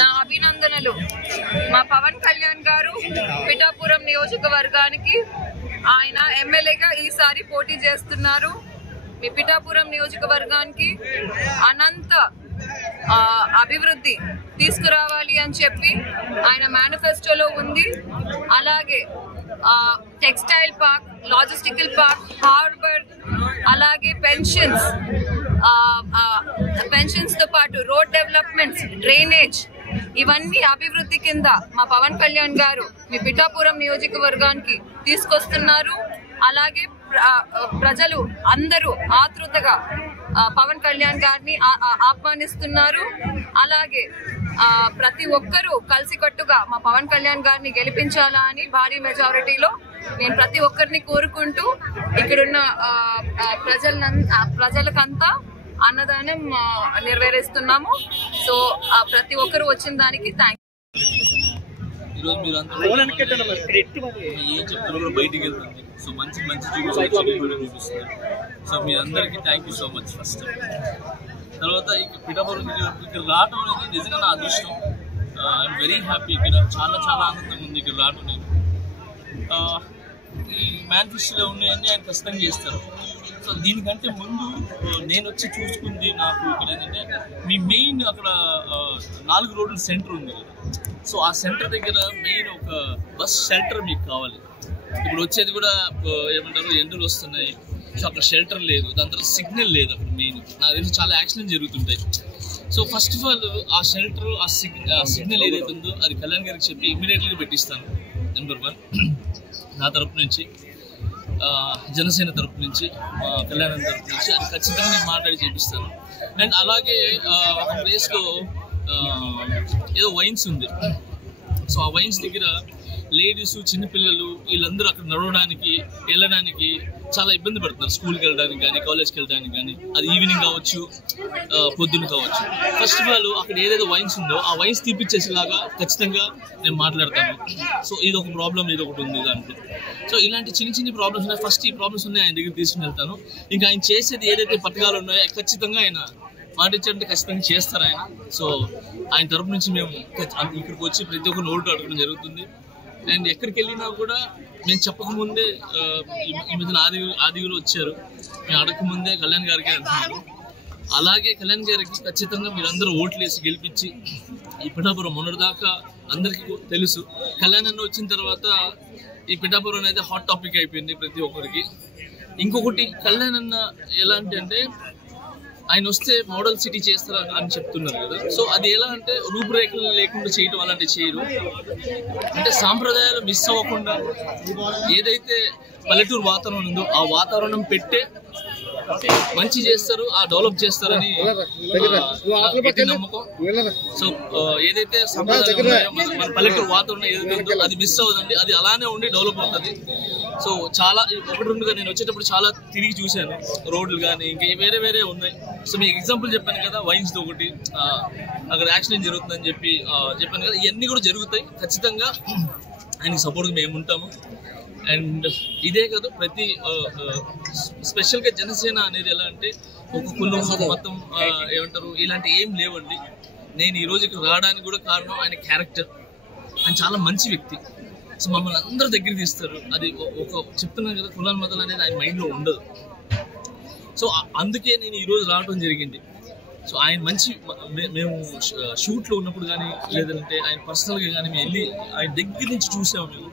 నా అభినందనలు. మా పవన్ కళ్యాణ్ గారు పిఠాపురం నియోజకవర్గానికి ఆయన ఎమ్మెల్యేగా ఈసారి పోటీ చేస్తున్నారు. మీ పిఠాపురం నియోజకవర్గానికి అనంత అభివృద్ధి తీసుకురావాలి అని చెప్పి ఆయన మేనిఫెస్టోలో ఉంది. అలాగే textile park, logistical park, harbour, అలాగే పెన్షన్స్ తో పాటు రోడ్ డెవలప్మెంట్స్, డ్రైనేజ్, ఇవన్నీ అభివృద్ధి కింద మా పవన్ కళ్యాణ్ గారు మీ పిఠాపురం నియోజకవర్గానికి తీసుకొస్తున్నారు. అలాగే ప్రజలు అందరూ ఆతృతగా పవన్ కళ్యాణ్ గారిని ఆహ్వానిస్తున్నారు. అలాగే ప్రతి ఒక్కరూ కలిసికట్టుగా మా పవన్ కళ్యాణ్ గారిని గెలిపించాలా అని భారీ మెజారిటీలో నేను ప్రతి ఒక్కరిని కోరుకుంటూ ఇక్కడున్న ప్రజలకంతా అన్నదానం నెరవేరుస్తున్నాము. సో ప్రతి ఒక్కరు వచ్చిన దానికి థ్యాంక్ ఈరోజు మీరు ఏం చెప్తారో కూడా బయటికి వెళ్తుంది. సో మంచి చూపిస్తున్నారు. సో మీ అందరికీ thank you so much. First తర్వాత పిఠాపురం ఇక్కడ రావడం అనేది నిజంగా నా అదృష్టం. I'm very happy. ఇక్కడ చాలా ఆనందంగా ఉంది ఇక్కడ రావడం. నేను ఈ మేనిఫెస్టోలో ఉన్నాయన్నీ ఆయన ఖచ్చితంగా చేస్తారు. సో దీనికంటే ముందు నేను వచ్చి చూసుకుంది నాకు ఇక్కడ ఏంటంటే మీ మెయిన్ అక్కడ 4 రోడ్ల సెంటర్ ఉంది కదా. సో ఆ సెంటర్ దగ్గర మెయిన్ ఒక బస్ షెల్టర్ మీకు కావాలి. ఇప్పుడు వచ్చేది కూడా ఏమంటారు, ఎండలు వస్తున్నాయి. సో అక్కడ షెల్టర్ లేదు, దాని తర్వాత సిగ్నల్ లేదు అక్కడ. మెయిన్ నాకు తెలిసి చాలా యాక్సిడెంట్ జరుగుతుంటాయి. సో ఫస్ట్ ఆఫ్ ఆల్ ఆ షెల్టర్, ఆ సిగ్నల్ ఏదైతే ఉందో అది కళ్యాణ్ గారికి చెప్పి ఇమీడియట్లీగా పెట్టిస్తాను. నెంబర్ 1 నా తరపు నుంచి, జనసేన తరపు నుంచి, కళ్యాణ్ తరపు నుంచి అది ఖచ్చితంగా నేను మాట్లాడి చేపిస్తాను. అండ్ అలాగే ఒక ప్లేస్లో ఏదో వైన్స్ ఉంది. సో ఆ వైన్స్ దగ్గర లేడీస్, చిన్నపిల్లలు వీళ్ళందరూ అక్కడ నడవడానికి, వెళ్ళడానికి చాలా ఇబ్బంది పడుతున్నారు. స్కూల్కి వెళ్ళడానికి కానీ, కాలేజ్కి వెళ్ళడానికి కానీ, అది ఈవినింగ్ కావచ్చు, పొద్దున్న కావచ్చు. ఫస్ట్ ఆఫ్ ఆల్ అక్కడ ఏదైతే వైన్స్ ఉందో ఆ వైన్స్ తీపిచ్చేసేలాగా ఖచ్చితంగా నేను మాట్లాడతాను. సో ఇది ఒక ప్రాబ్లం, ఇది ఒకటి ఉంది దాంట్లో. సో ఇలాంటి చిన్న ప్రాబ్లమ్స్ ఉన్నాయి. ఫస్ట్ ఈ ప్రాబ్లమ్స్ ఉన్నాయి ఆయన దగ్గర తీసుకుని వెళ్తాను. ఇంకా ఆయన చేసేది ఏదైతే పథకాలు ఉన్నాయో ఖచ్చితంగా ఆయన మాట ఇచ్చారంటే ఖచ్చితంగా చేస్తారు ఆయన. సో ఆయన తరపు నుంచి మేము ఇక్కడికి వచ్చి ప్రతి ఒక్క నోటు అడగడం జరుగుతుంది. అండ్ ఎక్కడికి వెళ్ళినా కూడా మేము చెప్పకముందే ఈ మధ్యన ఆదిగురు వచ్చారు, మేము అడగకముందే కళ్యాణ్ గారికి అంటున్నారు. అలాగే కళ్యాణ్ గారికి ఖచ్చితంగా మీరందరూ ఓట్లు వేసి గెలిపించి ఈ పిఠాపురం మొన్నటిదాకా అందరికీ తెలుసు. కళ్యాణ్ అన్న వచ్చిన తర్వాత ఈ పిఠాపురం అనేది హాట్ టాపిక్ అయిపోయింది ప్రతి ఒక్కరికి. ఇంకొకటి కళ్యాణ్ అన్న ఎలాంటి అంటే ఆయన వస్తే మోడల్ సిటీ చేస్తారా అని చెప్తున్నారు కదా. సో అది ఎలా అంటే రూపురేఖలు లేకుండా చేయడం అలాంటివి చేయరు. అంటే సాంప్రదాయాలు మిస్ అవ్వకుండా ఏదైతే పల్లెటూరు వాతావరణం ఉందో ఆ వాతావరణం పెట్టే మంచి చేస్తారు, ఆ డెవలప్ చేస్తారని నమ్మకం. సో ఏదైతే సంప్రదాయాలు ఉన్నాయో మన పల్లెటూరు వాతావరణం ఏదైతే ఉందో అది మిస్ అవ్వదండి, అది అలానే ఉండి డెవలప్ అవుతుంది. సో చాలా 1-2గా నేను వచ్చేటప్పుడు చాలా తిరిగి చూశాను రోడ్లు కానీ, ఇంకా వేరే ఉన్నాయి. సో మీకు ఎగ్జాంపుల్ చెప్పాను కదా, వైన్స్ ఒకటి అక్కడ యాక్సిడెంట్ జరుగుతుందని చెప్పాను కదా. ఇవన్నీ కూడా జరుగుతాయి. ఖచ్చితంగా ఆయనకి సపోర్ట్గా మేము ఉంటాము. అండ్ ఇదే కాదు, ప్రతి స్పెషల్గా జనసేన అనేది ఎలా అంటే ఒక కులం మొత్తం ఏమంటారు ఇలాంటి ఏం లేవండి. నేను ఈరోజు ఇక్కడ రావడానికి కూడా కారణం ఆయన క్యారెక్టర్. ఆయన చాలా మంచి వ్యక్తి. సో మమ్మల్ని అందరూ దగ్గర తీస్తారు. అది ఒక చెప్తున్నాను కదా, కులాల మతాలు అనేది ఆయన మైండ్లో ఉండదు. సో అందుకే నేను ఈరోజు రావడం జరిగింది. సో ఆయన మంచి, మేము షూట్లో ఉన్నప్పుడు కానీ లేదంటే ఆయన పర్సనల్గా కానీ మేము వెళ్ళి ఆయన దగ్గర నుంచి చూసాము. మేము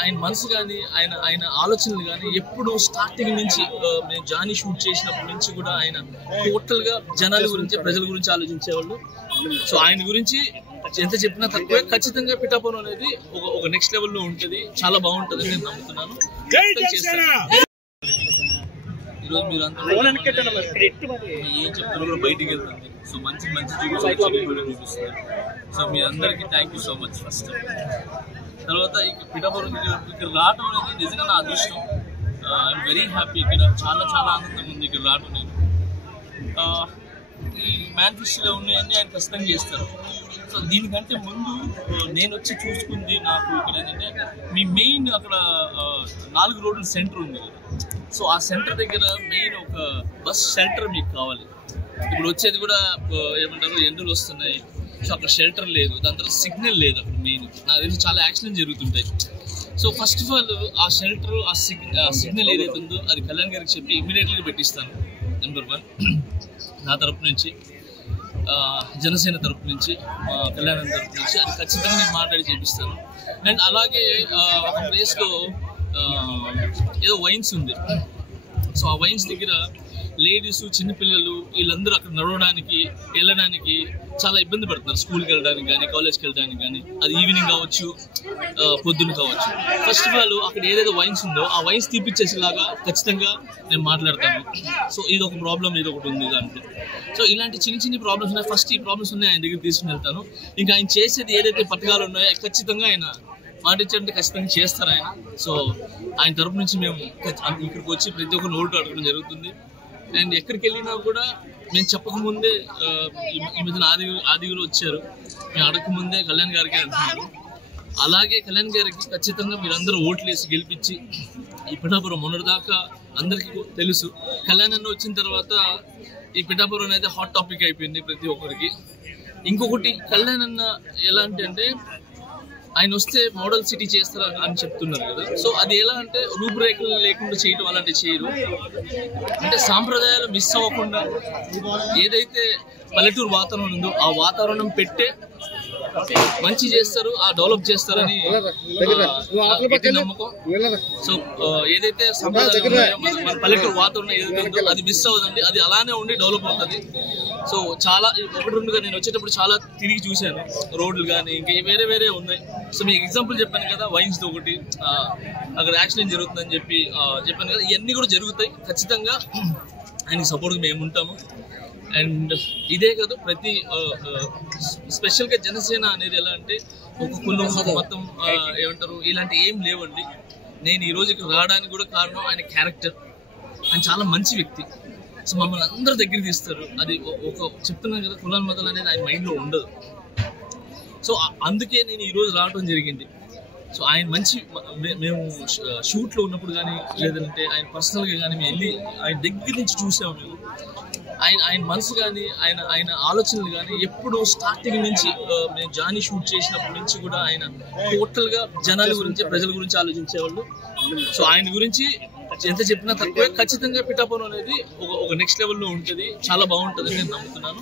ఆయన మనసు కానీ ఆయన ఆలోచనలు కానీ ఎప్పుడు స్టార్టింగ్ నుంచి మేము జానీ షూట్ చేసినప్పటి నుంచి కూడా ఆయన టోటల్గా జనాల గురించి, ప్రజల గురించి ఆలోచించేవాళ్ళు. సో ఆయన గురించి ఎంత చెప్పినా తక్కువే. ఖచ్చితంగా పిఠాపురం అనేది ఒక నెక్స్ట్ లెవెల్లో ఉంటుంది, చాలా బాగుంటుంది నేను నమ్ముతున్నాను. ఈరోజు మీరు ఏం చెప్తారో కూడా బయటికి వెళ్తుంది. సో మంచి చూపిస్తున్నారు. సో మీ అందరికీ thank you so much. First తర్వాత పిఠాపురం ఇక్కడ రావడం అనేది నిజంగా నా అదృష్టం. I'm very happy. ఇక్కడ చాలా ఆనందంగా ఉంది ఇక్కడ రావడం. నేను ఈ మేనిఫెస్టోలో ఉన్నాయన్నీ ఆయన ఖచ్చితంగా చేస్తారు. సో దీనికంటే ముందు నేను వచ్చి చూసుకుంది నాకు ఇక్కడ ఏంటంటే మీ మెయిన్ అక్కడ 4 రోడ్ల సెంటర్ ఉంది కదా. సో ఆ సెంటర్ దగ్గర మెయిన్ ఒక బస్ షెల్టర్ మీకు కావాలి. ఇప్పుడు వచ్చేది కూడా ఏమంటారు, ఎండలు వస్తున్నాయి. సో అక్కడ షెల్టర్ లేదు, దాని తర్వాత సిగ్నల్ లేదు అక్కడ మెయిన్. నాకు తెలిసి చాలా యాక్సిడెంట్ జరుగుతుంటాయి. సో ఫస్ట్ ఆఫ్ ఆల్ ఆ షెల్టర్, ఆ సిగ్నల్ ఏదైతే ఉందో అది కళ్యాణ్ గారికి చెప్పి ఇమీడియట్గా పెట్టిస్తాను. నెంబర్ 1 నా తరపు నుంచి, జనసేన తరపు నుంచి, కళ్యాణ్ తరపు నుంచి అది ఖచ్చితంగా నేను మాట్లాడి చేపిస్తాను. అండ్ అలాగే ఒక ప్లేస్లో ఏదో వైన్స్ ఉంది. సో ఆ వైన్స్ దగ్గర లేడీస్, చిన్నపిల్లలు వీళ్ళందరూ అక్కడ నడవడానికి, వెళ్ళడానికి చాలా ఇబ్బంది పడుతున్నారు. స్కూల్కి వెళ్ళడానికి కానీ, కాలేజ్కి వెళ్ళడానికి కానీ, అది ఈవినింగ్ కావచ్చు, పొద్దున్న కావచ్చు. ఫస్ట్ ఆఫ్ ఆల్ అక్కడ ఏదైతే వైన్స్ ఉందో ఆ వైన్స్ తీపిచ్చేసేలాగా ఖచ్చితంగా నేను మాట్లాడతాను. సో ఇది ఒక ప్రాబ్లం, ఇది ఒకటి ఉంది దాంట్లో. సో ఇలాంటి చిన్న ప్రాబ్లమ్స్ ఉన్నాయి. ఫస్ట్ ఈ ప్రాబ్లమ్స్ ఉన్నాయి ఆయన దగ్గర తీసుకుని వెళ్తాను. ఇంకా ఆయన చేసేది ఏదైతే పథకాలు ఉన్నాయో ఖచ్చితంగా ఆయన మాట ఇచ్చారంటే ఖచ్చితంగా చేస్తారు ఆయన. సో ఆయన తరపు నుంచి మేము ఇక్కడికి వచ్చి ప్రతి ఒక్క నోటు అడగడం జరుగుతుంది. అండ్ ఎక్కడికి వెళ్ళినా కూడా నేను చెప్పకముందే ఈ మధ్యన ఆదిగురు వచ్చారు, మేము అడగకముందే కళ్యాణ్ గారికి అంటున్నారు. అలాగే కళ్యాణ్ గారికి ఖచ్చితంగా మీరందరూ ఓట్లు వేసి గెలిపించి, ఈ పిఠాపురం మొన్నటిదాకా అందరికీ తెలుసు, కళ్యాణ్ అన్న వచ్చిన తర్వాత ఈ పిఠాపురం అనేది హాట్ టాపిక్ అయిపోయింది ప్రతి ఒక్కరికి. ఇంకొకటి కళ్యాణ్ అన్న ఎలాంటి అంటే ఆయన వస్తే మోడల్ సిటీ చేస్తారు అని చెప్తున్నారు కదా. సో అది ఎలా అంటే రూపురేఖలు లేకుండా చేయడం అలాంటివి చేయరు. అంటే సాంప్రదాయాలు మిస్ అవ్వకుండా ఏదైతే పల్లెటూరు వాతావరణం ఉందో ఆ వాతావరణం పెట్టే మంచి చేస్తారు, ఆ డెవలప్ చేస్తారని నమ్మకం. సో ఏదైతే సంప్రదాయం ఉన్నాయో మన పల్లెటూరు వాతావరణం ఏదైతే ఉందో అది మిస్ అవ్వదండి, అది అలానే ఉండి డెవలప్ అవుతుంది. సో చాలా ఒకటి రెండుగా నేను వచ్చేటప్పుడు చాలా తిరిగి చూశాను, రోడ్లు కానీ ఇంకా వేరే ఉన్నాయి. సో మీకు ఎగ్జాంపుల్ చెప్పాను కదా, వైన్స్ ఒకటి అక్కడ యాక్సిడెంట్ జరుగుతుందని చెప్పాను కదా, ఇవన్నీ కూడా జరుగుతాయి. ఖచ్చితంగా ఆయనకి సపోర్ట్గా మేము ఉంటాము. అండ్ ఇదే కాదు, ప్రతి స్పెషల్గా జనసేన అనేది ఎలా అంటే ఒక కులం, మతం ఏమంటారు ఇలాంటి ఏం లేవండి. నేను ఈరోజు ఇక్కడ రావడానికి కూడా కారణం ఆయన క్యారెక్టర్. ఆయన చాలా మంచి వ్యక్తి. సో మమ్మల్ని అందరూ దగ్గర తీస్తారు. అది ఒక చెప్తున్నాను కదా, కులాల మతాలు అనేది ఆయన మైండ్లో ఉండదు. సో అందుకే నేను ఈరోజు రావడం జరిగింది. సో ఆయన మంచి, మేము షూట్లో ఉన్నప్పుడు కానీ లేదంటే ఆయన పర్సనల్గా కానీ మేము వెళ్ళి ఆయన దగ్గర నుంచి చూసాము. మేము ఆయన మనసు కానీ ఆయన ఆలోచనలు కానీ ఎప్పుడు స్టార్టింగ్ నుంచి మేము జానీ షూట్ చేసినప్పటి నుంచి కూడా ఆయన టోటల్గా జనాల గురించి, ప్రజల గురించి ఆలోచించేవాళ్ళు. సో ఆయన గురించి ఎంత చెప్పినా తక్కువే. ఖచ్చితంగా పిఠాపురం అనేది ఒక నెక్స్ట్ లెవెల్లో ఉంటుంది, చాలా బాగుంటుంది అని నేను నమ్ముతున్నాను.